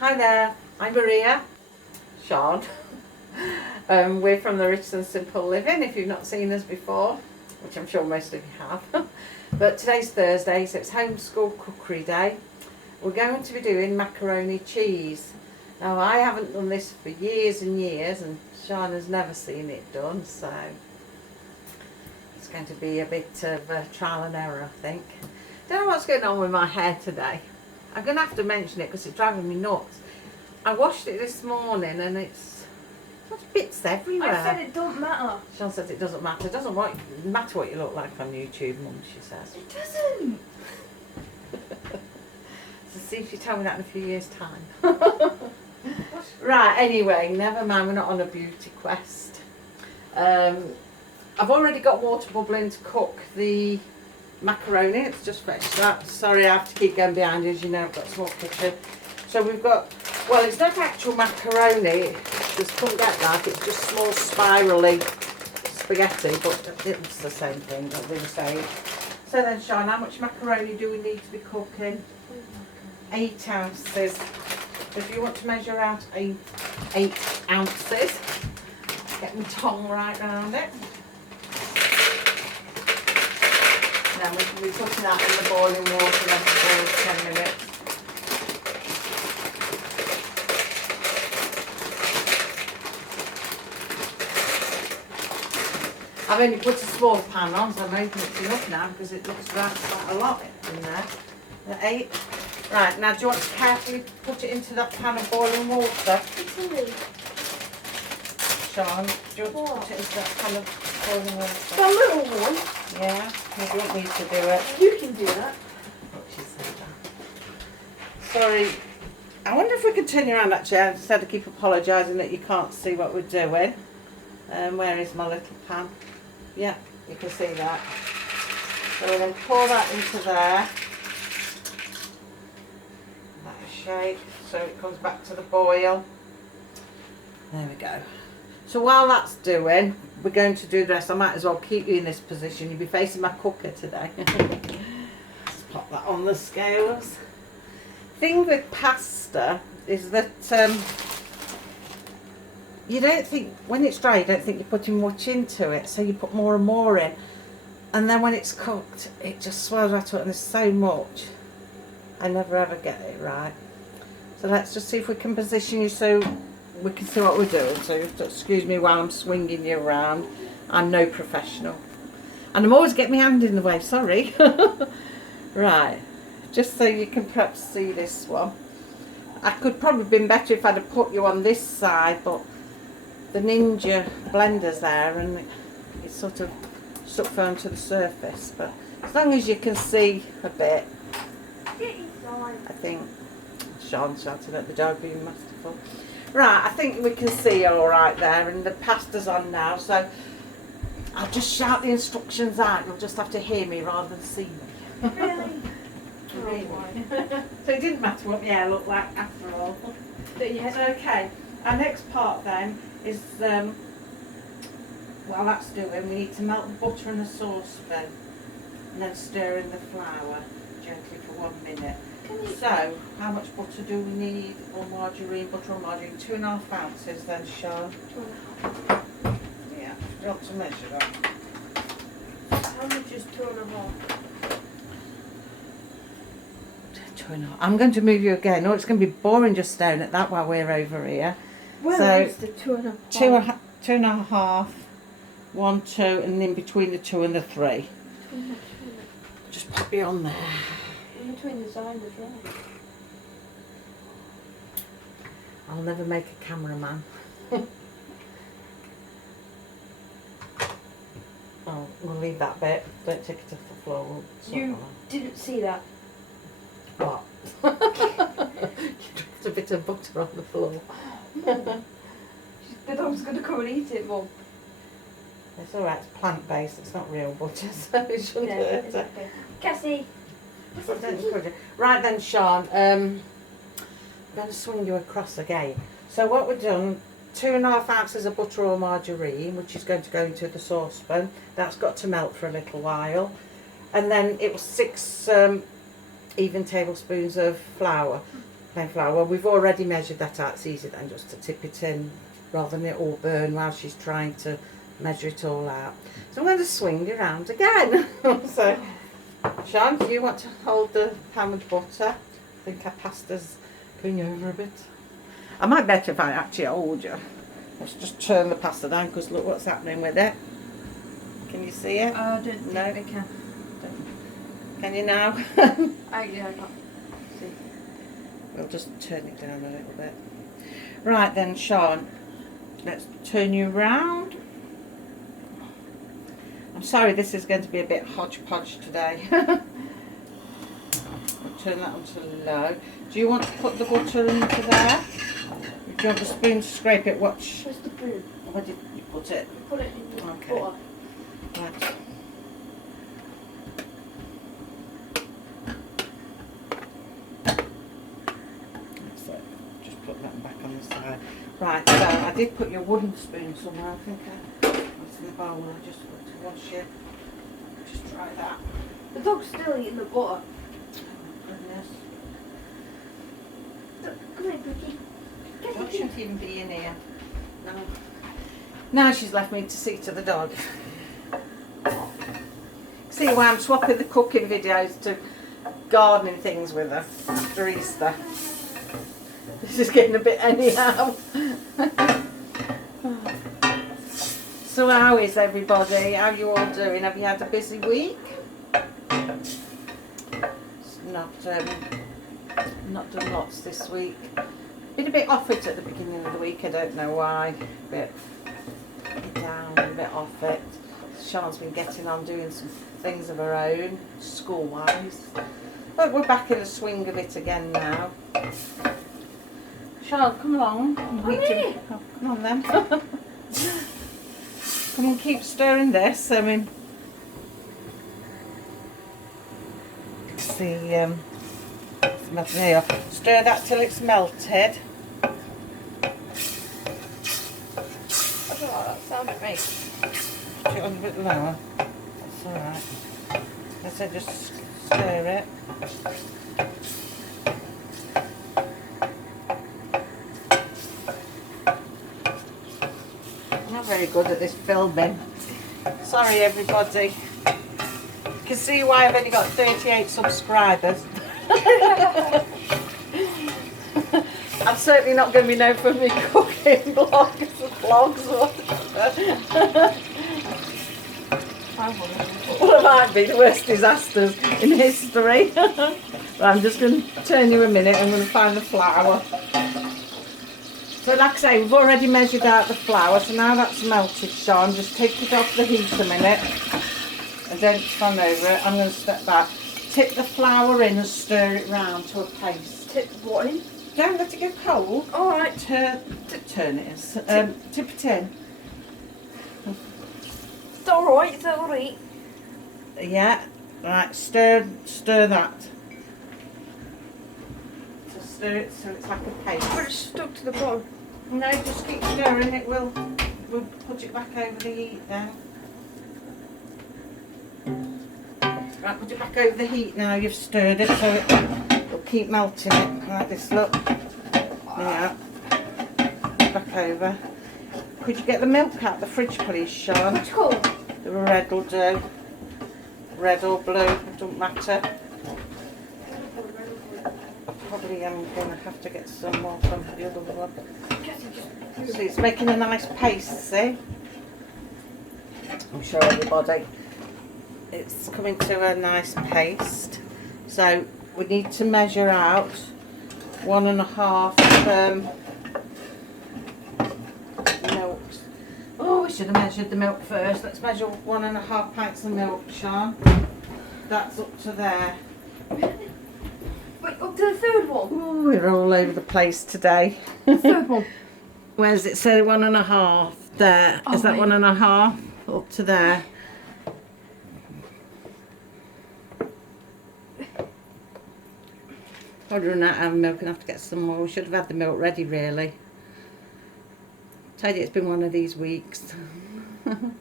Hi there, I'm Maria, Sean. We're from the Rich and Simple Living, if you've not seen us before, which I'm sure most of you have. But today's Thursday, so it's Homeschool Cookery Day. We're going to be doing macaroni cheese. Now, I haven't done this for years and years, and Sean has never seen it done, so it's going to be a bit of trial and error, I think. Don't know what's going on with my hair today. I'm going to have to mention it because it's driving me nuts. I washed it this morning and it's got bits everywhere. I said it don't matter. Sean says it doesn't matter. It doesn't matter what you look like on YouTube, Mum, she says. It doesn't. So see if you tell me that in a few years' time. Right, anyway, never mind, we're not on a beauty quest. I've already got water bubbling to cook the macaroni. It's just fetched that. Sorry, I have to keep going behind you, as you know, I've got a small kitchen. So we've got, well, it's not actual macaroni, just couldn't get that, it's just small spirally spaghetti, but it's the same thing, don't really say. So then, Sean, how much macaroni do we need to be cooking? 8 ounces. If you want to measure out 8 ounces, get my tongue right round it. Then we can be putting that in the boiling water then for 10 minutes. I've only put a small pan on, so I'm hoping it's enough now because it looks quite a lot in there. The 8. Right, now do you want to carefully put it into that pan of boiling water? Italy. Sean, do you want to put it into that pan of boiling water? The little one. Yeah, you want me to do it. You can do that. What she said that. Sorry, I wonder if we can turn you around actually instead of keep apologising that you can't see what we're doing. Where is my little pan? Yeah, you can see that. So we're going to pour that into there. That shake so it comes back to the boil. There we go. So while that's doing, we're going to do the rest. I might as well keep you in this position. You'll be facing my cooker today. Let's pop that on the scales. Thing with pasta is that you don't think, when it's dry, you don't think you're putting much into it, so you put more and more in. And then when it's cooked, it just swells right up and there's so much. I never ever get it right. So let's just see if we can position you so we can see what we're doing. So excuse me while I'm swinging you around. I'm no professional. And I'm always getting my hand in the way, sorry. Right, just so you can perhaps see this one. I could probably have been better if I'd have put you on this side, but the Ninja blender's there and it's sort of stuck firm to the surface. But as long as you can see a bit, I think. Sean shouting at the dog being masterful. Right, I think we can see all right there, and the pasta's on now, so I'll just shout the instructions out. You'll just have to hear me rather than see me. Really? Really? So it didn't matter what my hair looked like after all. But yeah. So, okay, our next part then is, while that's doing, we need to melt the butter in the saucepan and then stir in the flour gently for 1 minute. So, how much butter do we need, or margarine, butter or margarine? 2.5 ounces then, Sean. 2.5. Yeah, do you want to measure that? How much is 2.5? 2.5. I'm going to move you again. Oh, it's going to be boring just staring at that while we're over here. Where So, is the 2.5? 2.5, 1, 2, and in between the 2 and the 3. Just pop you on there. In between the sides as well. I'll never make a cameraman. Oh, we'll leave that bit. Don't take it off the floor. We'll sort You that out. didn't see that. What? You dropped a bit of butter on the floor. The dog's going to come and eat it, Mum. It's alright, it's plant-based, it's not real butter, so it shouldn't Yeah, hurt it's it. okay. Cassie. So don't encourage it. Right then, Sean, I'm going to swing you across again. So what we've done, 2.5 ounces of butter or margarine, which is going to go into the saucepan. That's got to melt for a little while. And then it was 6 even tablespoons of flour. plain flour. Well, we've already measured that out. It's easy then just to tip it in rather than it all burn while she's trying to measure it all out. So I'm going to swing around again. So, Sean, do you want to hold the pan with butter? I think our pasta's going over a bit. I might better if I actually hold you. Let's just turn the pasta down because look what's happening with it. Can you see it? I don't think No. I can. Can you now? I can't. See. We'll just turn it down a little bit. Right then, Sean, let's turn you round. I'm sorry this is going to be a bit hodgepodge today. I'll turn that on to low. Do you want to put the butter into there? Do you want the spoon to scrape it? Watch. Where's the spoon? Where did you put it? Put it in the Okay. butter. Right. That's it. Just put that back on the side. Right, so I did put your wooden spoon somewhere. I think it's in the bowl. I just want to wash it. Just try that. The dog's still eating the butter. Oh, goodness. Come here, Bridgie. Dog shouldn't even be in here. No. Now she's left me to see to the dog. See why I'm swapping the cooking videos to gardening things with her after Easter. This is getting a bit anyhow. So how is everybody? How are you all doing? Have you had a busy week? It's not done lots this week. Been a bit off it at the beginning of the week. I don't know why. A bit down, a bit off it. Sean's been getting on doing some things of her own, school-wise. But we're back in the swing of it again now. Sean, come along. Really? Oh, come on then. Come and keep stirring this. I mean, see, here. Stir that till it's melted. I don't know, that sounded great. Put it on a bit lower. That's alright. I said just stir it. I'm not very good at this filming. Sorry everybody. You can see why I've only got 38 subscribers. I'm certainly not going to be known for my cooking vlogs or whatever. Well, it might be the worst disasters in history. But I'm just going to turn you a minute. I'm going to find the flour. So like I say, we've already measured out the flour. So now that's melted, Sean, just take it off the heat a minute. And don't stand over it. I'm going to step back. Tip the flour in and stir it round to a paste. Tip what in? Don't let it get cold. Alright. Turn it in. Tip it in. It's alright, it's alright. Yeah. Right, stir that. So stir it so it's like a paste. But it's stuck to the bottom. No, just keep stirring it. We'll put it back over the heat then. Right, put it back over the heat now. You've stirred it so it'll keep melting it like this. Look. Yeah. Back over. Could you get the milk out of the fridge, please, Sean? What's it called? The red will do. Red or blue, it doesn't matter. I probably am going to have to get some more from the other one. See, it's making a nice paste, see? I'm sure everybody. It's coming to a nice paste. So we need to measure out 1.5 milk. Oh, we should have measured the milk first. Let's measure 1.5 pints of milk, Sean. That's up to there. Wait, up to the third one. Oh, we're all over the place today. Third one. Where's it say 1.5? There. Oh, Is that wait. 1.5? Up to there. Probably run out of milk and have to get some more. We should have had the milk ready, really. Told you it's been one of these weeks. Isn't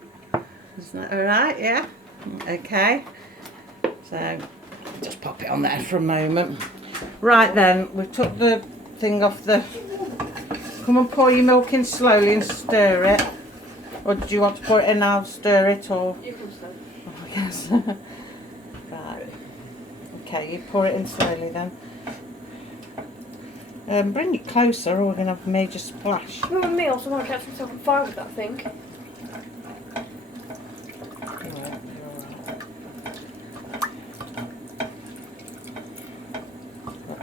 that alright? Yeah? Okay. So, just pop it on there for a moment. Right then, we took the thing off the... Come and pour your milk in slowly and stir it. Or do you want to pour it in and I'll stir it, or...? You can start. Oh, yes. Right. Okay, you pour it in slowly then. Bring it closer or we're going to have a major splash. You and me also want to catch myself on fire with that thing.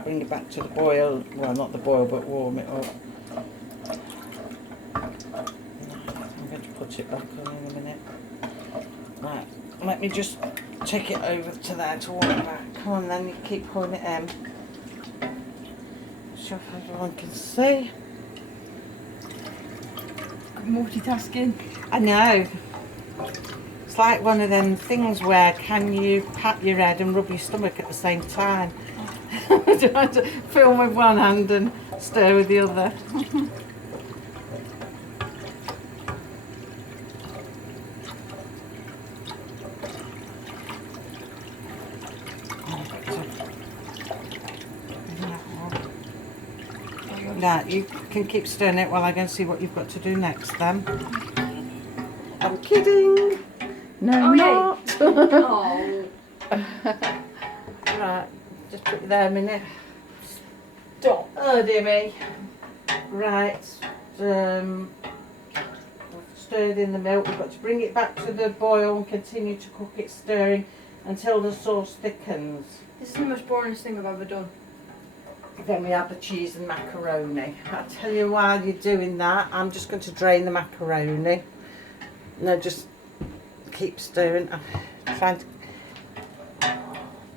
Bring it back to the boil. Well, not the boil, but warm it up. I'm going to put it back on in a minute. Right, let me just take it over to there to warm it back. Come on then, you keep pouring it in. Sure if everyone can see. Multitasking. I know. It's like one of them things where can you pat your head and rub your stomach at the same time? Trying to film with one hand and stir with the other. Now you can keep stirring it while I go and see what you've got to do next then. I'm kidding. No, I'm not. Oh. Right, just put it there a minute. Stop. Oh dear me. Right, we've stirred in the milk. We've got to bring it back to the boil and continue to cook it, stirring until the sauce thickens. This is the most boringest thing I've ever done. Then we have the cheese and macaroni. I'll tell you while you're doing that, I'm just going to drain the macaroni. No, just keep stirring. I'm trying to...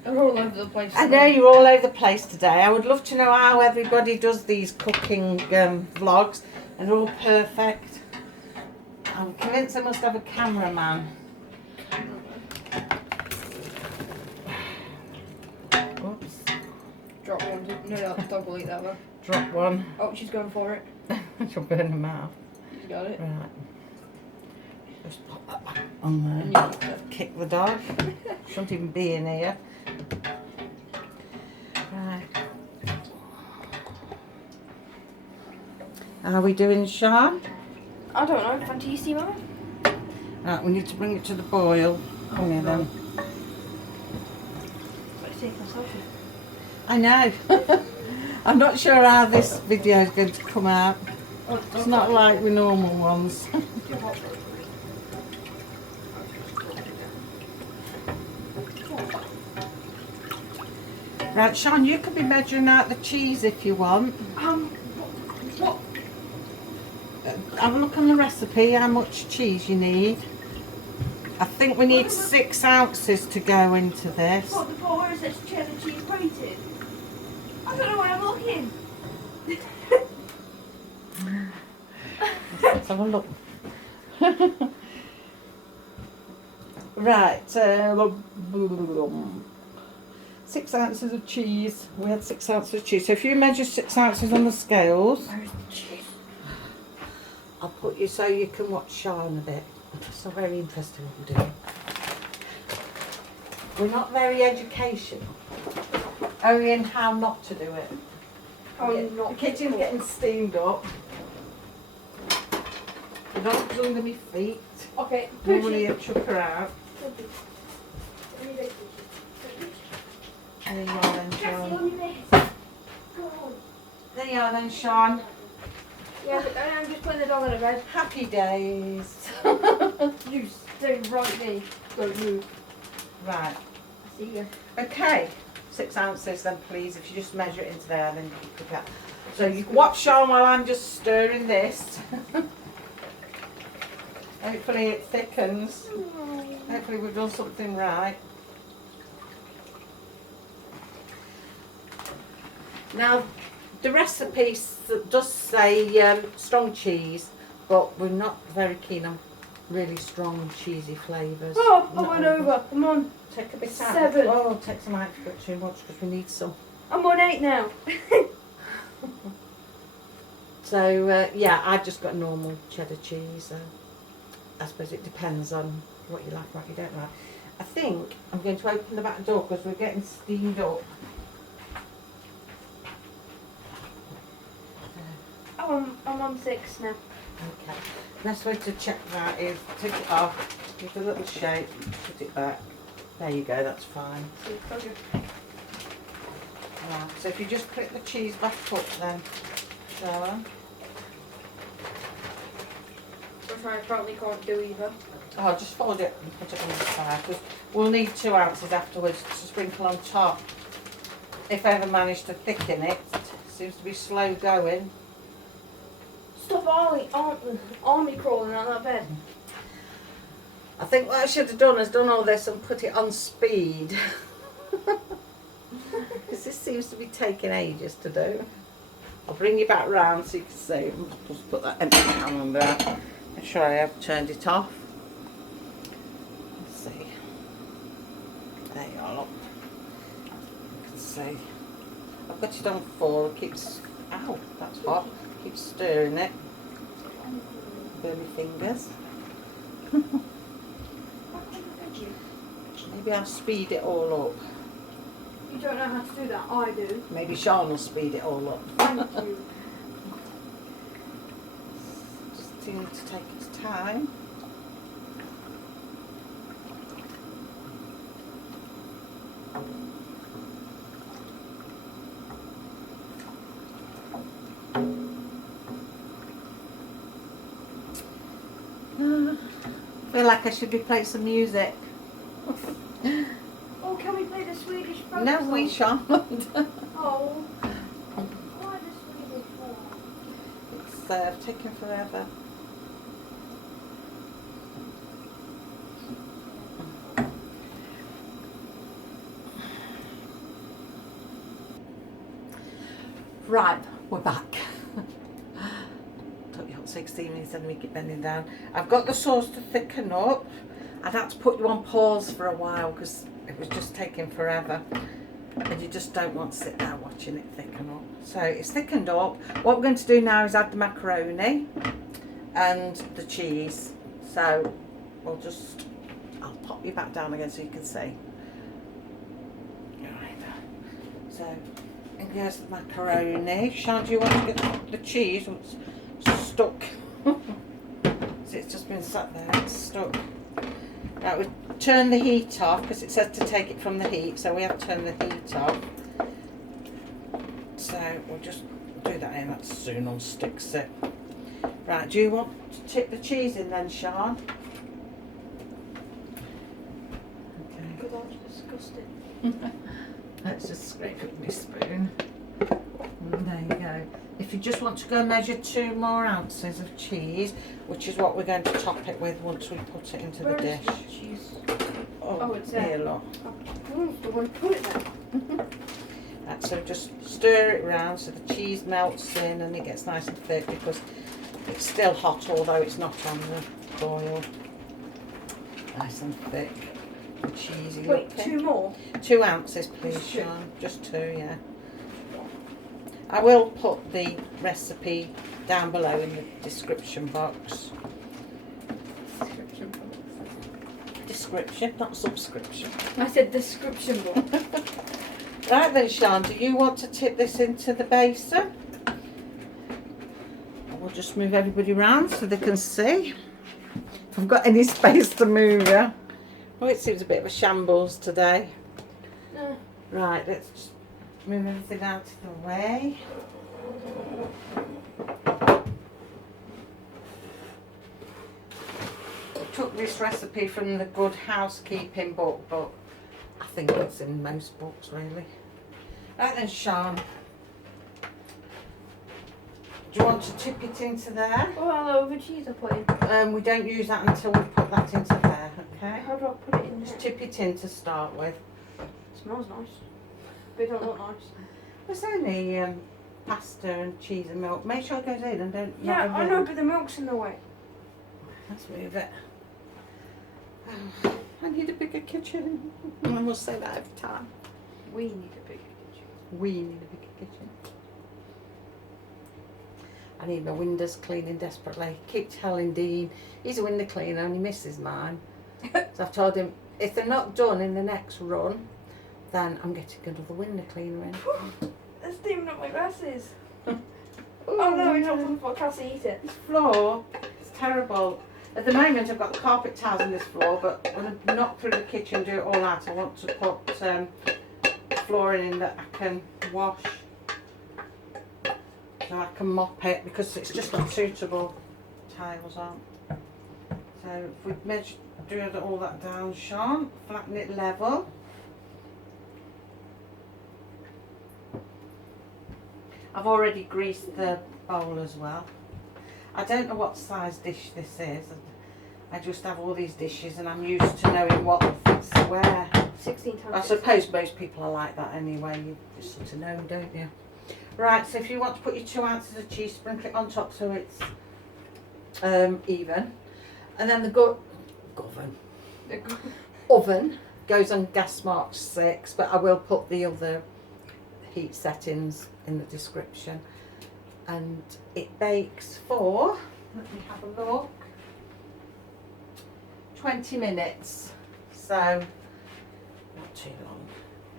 They're all over the place. I know you're all over the place today. I would love to know how everybody does these cooking vlogs, and they're all perfect. I'm convinced I must have a cameraman. Oops. Drop one. No, that dog will eat that one. Drop one. Oh, she's going for it. She'll burn her mouth. She's got it. Right. Just pop that back on there. And you Kick the dog. Shouldn't even be in here. Right. How are we doing, Sean? I don't know. Fancy you see, Mama? Right, we need to bring it to the boil. Come here then. Let's take my selfie. I know. I'm not sure how this video is going to come out. It's not like the normal ones. Right, Sean, you could be measuring out the cheese if you want. What? Have a look on the recipe, how much cheese you need. I think we need 6 ounces to go into this. What, the part where it says cheddar cheese grated? I don't know where I'm looking. Let's have a look. Right, 6 ounces of cheese. We had 6 ounces of cheese. So if you measure 6 ounces on the scales, Where's the cheese? I'll put you so you can watch Sean a bit. It's so very interesting what we're doing. We're not very educational, only in how not to do it. The kitchen's getting steamed up. The dog's under my feet. Okay, Normally I chuck her out. There you are then, Sean. There you are then, Sean. Yeah, but I'm just putting the dog on the bed. Happy days. You stay right there. Don't move. Right. I see you. Okay. 6 ounces then, please. If you just measure it into there, then you can cook out. So you can watch Sean while I'm just stirring this. Hopefully it thickens. Hopefully we've done something right. Now, the recipe does say strong cheese, but we're not very keen on really strong cheesy flavours. Oh, I Not went really. over. Come on. Take a bit out. 7. Oh, take some out, but too much because we need some. I'm on 8 now. So, yeah, I've just got normal cheddar cheese. I suppose it depends on what you like, what you don't like. I think I'm going to open the back door because we're getting steamed up. Oh, I'm on 6 now. Okay. Best way to check that is take it off, give it a little shake, put it back. There you go, that's fine. Right, so if you just click the cheese back up then, Sharon. Which I probably can't do either. Oh, just fold it and put it on the side because we'll need 2 ounces afterwards to sprinkle on top. If I ever manage to thicken it, seems to be slow going. Stop army crawling on that bed. I think what I should have done is done all this and put it on speed. Because this seems to be taking ages to do. I'll bring you back round so you can see. I'll just put that empty pan on there. Make sure I have turned it off. Let's see. There you are, look. You can see. I've got it on 4. It keeps. Ow, that's hot. Keep stirring it. Burn my fingers. Maybe I'll speed it all up. You don't know how to do that. I do. Maybe Sean will speed it all up. Thank you. Just seems to take its time. I feel like I should be playing some music. Oh, can we play the Swedish folk No, song? we shan't. Oh. Why the Swedish one? It's taken forever. Right, we're back. Took you on 16 minutes and we keep bending down. I've got the sauce to thicken up. I'd had to put you on pause for a while because it was just taking forever. And you just don't want to sit there watching it thicken up. So it's thickened up. What we're going to do now is add the macaroni and the cheese. So we'll just, I'll pop you back down again so you can see. Right. So and here's the macaroni. Sean, do you want to get the cheese? It's stuck. So it's just been sat there, it's stuck. Right, we turn the heat off because it says to take it from the heat, so we have to turn the heat off. So we'll just do that in, that soon unsticks it. Right, do you want to tip the cheese in then, Sean? Okay. Because I'm disgusted. Let's just scrape it with my spoon. And there you go. If you just want to go measure 2 more ounces of cheese, which is what we're going to top it with once we put it into the dish. Cheese. Oh, it's here, look. I want to put it there. Right, so just stir it round so the cheese melts in and it gets nice and thick because it's still hot although it's not on the boil. Nice and thick. And cheesy. Wait, looking. 2 more? 2 ounces please, Just 2? Sean. Just 2, yeah. I will put the recipe down below in the description box. Description, not subscription. I said description box. Right then, Sean, do you want to tip this into the basin? We'll just move everybody round so they can see. If I've got any space to move, yeah. Oh, it seems a bit of a shambles today. Right, let's just move everything out of the way. I took this recipe from the Good Housekeeping book, but I think it's in most books really. Right then, Sean. Do you want to tip it into there? Oh, all over cheese I put in. We don't use that until we put that into there, okay? How do I put it in Just there? tip it in to start with. It smells nice. But it don't look nice. It's only pasta and cheese and milk. Make sure it goes in and don't. Yeah, not I know, overload. but the milk's in the way. Let's move it. Oh, I need a bigger kitchen. I must say that every time. We need a bigger kitchen. We need a bigger kitchen. I need my windows cleaning desperately. Keep telling Dean he's a window cleaner and he misses mine. So I've told him if they're not done in the next run, then I'm getting another window cleaner in. That's steaming up my glasses. Ooh. Oh no, it drops on the floor, Kelsey, eat it. This floor is terrible. At the moment I've got the carpet tiles on this floor, but when I knock through the kitchen and do it all out, I want to put flooring in that I can wash. So I can mop it because it's just not suitable tiles on. So if we do all that down, Sean, flatten it level. I've already greased the bowl as well. I don't know what size dish this is. I just have all these dishes and I'm used to knowing what fits where. 16 times. I suppose most people are like that anyway. You just sort of know, don't you? Right, so if you want to put your 2 ounces of cheese, sprinkle it on top so it's even. And then the oven goes on gas mark 6, but I will put the other heat settings in the description. And it bakes for, let me have a look, 20 minutes. So, not too long.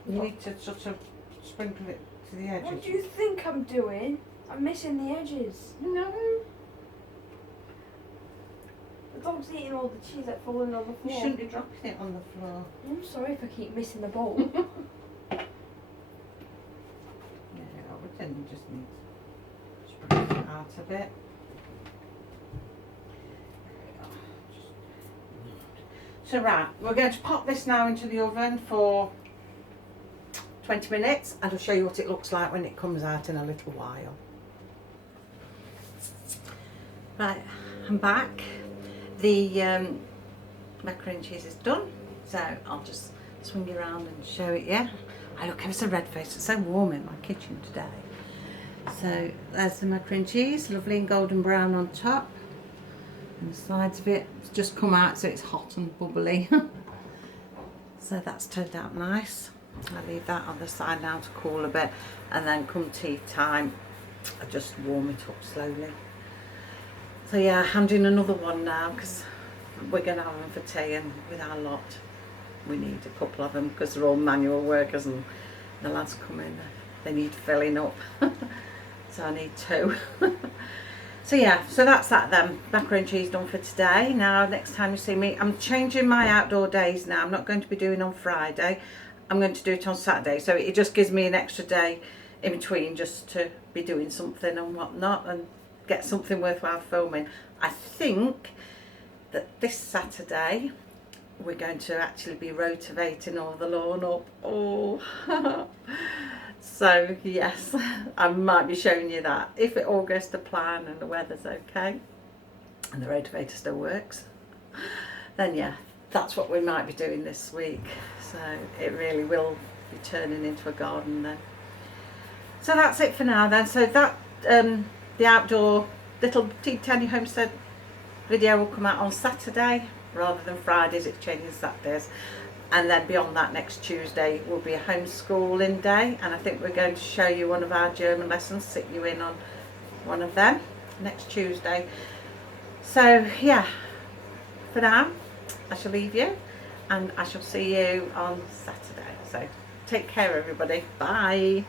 You need to sort of sprinkle it to the edges. What do you think I'm doing? I'm missing the edges. No. The dog's eating all the cheese that's falling on the You floor. shouldn't be dropping it on the floor. I'm sorry if I keep missing the bowl. Yeah, we then just need to sprinkle it out a bit. So right, we're going to pop this now into the oven for 20 minutes and I'll show you what it looks like when it comes out in a little while. Right, I'm back. The macaroni and cheese is done, so I'll just swing it around and show it you. I look ever so red-faced, it's so warm in my kitchen today. So there's the macaroni and cheese, lovely and golden brown on top. And the sides of it, it's just come out so it's hot and bubbly. So that's turned out nice. I'll leave that on the side now to cool a bit, and then come tea time I just warm it up slowly. So yeah, I'm doing another one now because we're going to have them for tea, and with our lot we need a couple of them because they're all manual workers and the lads come in, they need filling up. So I need 2. So yeah, so that's that then. Macaroni and cheese done for today. Now next time you see me, I'm changing my outdoor days now. I'm not going to be doing on Friday. I'm going to do it on Saturday. So it just gives me an extra day in between just to be doing something and whatnot and get something worthwhile filming. I think that this Saturday we're going to actually be rotavating all the lawn up. Oh. So yes, I might be showing you that if it all goes to plan and the weather's okay and the rotavator still works, then yeah, that's what we might be doing this week. So it really will be turning into a garden then. So that's it for now then. So that the outdoor little tiny homestead video will come out on Saturday rather than Fridays. It's changing Saturdays. And then beyond that, next Tuesday will be a homeschooling day, and I think we're going to show you one of our German lessons, sit you in on one of them next Tuesday. So yeah, for now I shall leave you and I shall see you on Saturday. So take care everybody, bye.